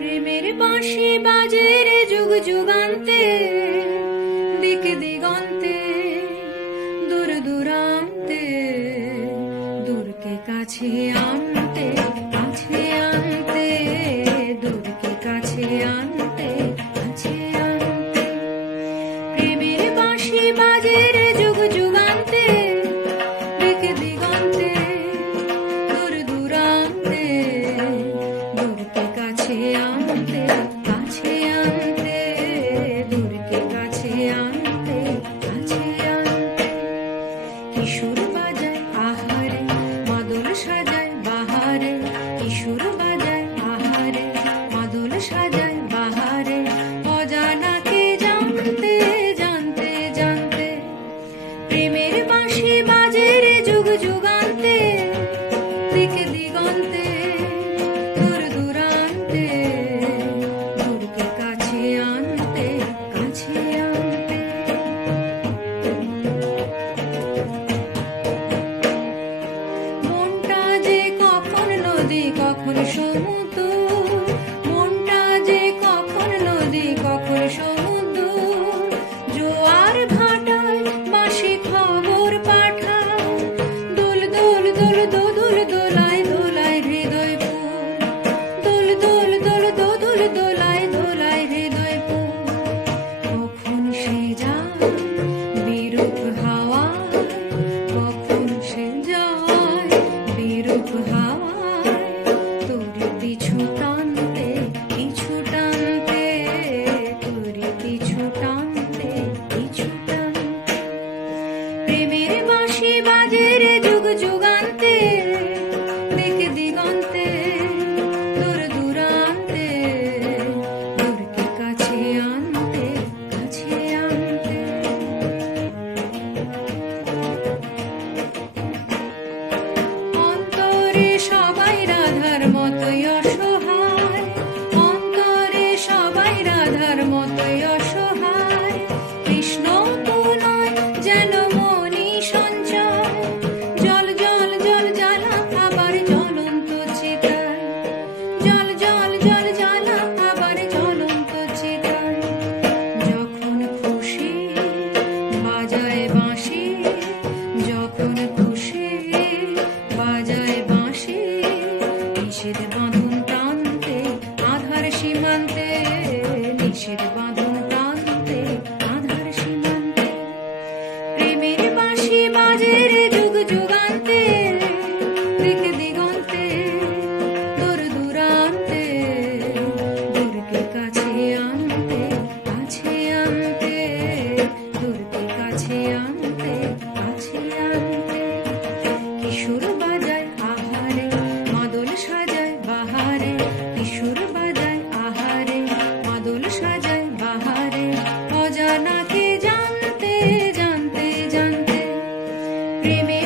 প্রেমের বাঁশি বাজে রে যুগ যুগান্তে, দিক দিগন্তে, দূর দূরান্তে, দূরকে কাছে আনতে, কাছে আনতে, দূরকে কাছে আনতে, কাছে আনতে। প্রেমের বাঁশি বাজে রে যুগ যুগান্তে, দিক দিগন্তে, দূর দূরান্তে, দূরকে কাছে আনতে, কাছে আনতে, দূরকে কাছে আনতে, কাছে আনতে। কিশোর বাজায় আহারে, মাদল সাজায় বাহারে, কিশোর বাজায় আহারে, মাদল সাজায় বাহারে, অজানাকে জানতে জানতে জানতে। প্রেমের বাঁশি বাজে রে যুগ যুগান্তে, দিক দিগন্তে, দূর দূরান্তে, দূরকে কাছে আনতে, কাছে আনতে। মনটা যে কখন নদী কখন সমুদ্র, মনটা যে কখন নদী কখন সমুদ্র, জোয়ার ভাটায় বাঁশি খবর পাঠায়, দোল দোল দোল দোদুল দোলায় দোলায় হৃদয় ফুল, দোল দোল দোল দোদুল দোলায় দোলায় হৃদয় ফুল। কখন সে যায় বিরূপ হাওয়ায়, কখন সে যায় বিরূপ হাওয়ায়, তোর পিছু টানতে পিছু টানতে, তোর পিছু টানতে পিছু টানতে। প্রেমের বাঁশি বাজে রে যুগ যুগান্তে, দিক দিগন্তে, দূর দূরান্তে, দূরকে কাছে আনতে, কাছে আনতে। অন্তরে সবাই রাধার মতোই অসহায়, অন্তরে সবাই রাধার মতোই অসহায়, কৃষ্ণ তো নয় যেন মনি সঞ্চয়, জল জল জল জ্বালা আবার জ্বলন্ত চিতায়, জল জল জল জ্বালা আবার জ্বলন্ত চিতায়। যখন খুশি বাজায় বাঁশি, যখন খুশি বাজায় বাঁশি, নিষেধ বাঁধন টানতে আধার সীমান্তে, নিষেধ বাঁধন টানতে আধার সীমান্তে। প্রেমের বাঁশি বাজে রে যুগ যুগান্তে, দিক দিগন্তে, দূর দূরান্তে, দূরকে কাছে আনতে, কাছে আনতে, দূরকে কাছে আনতে, কাছে আনতে। কিশোর বাজায় আহারে, মাদল সাজায় বাহারে, কিশোর বাজায় আহারে, মাদল সাজায় বাহারে, অজানাকে জানতে জানতে জানতে। প্রেমে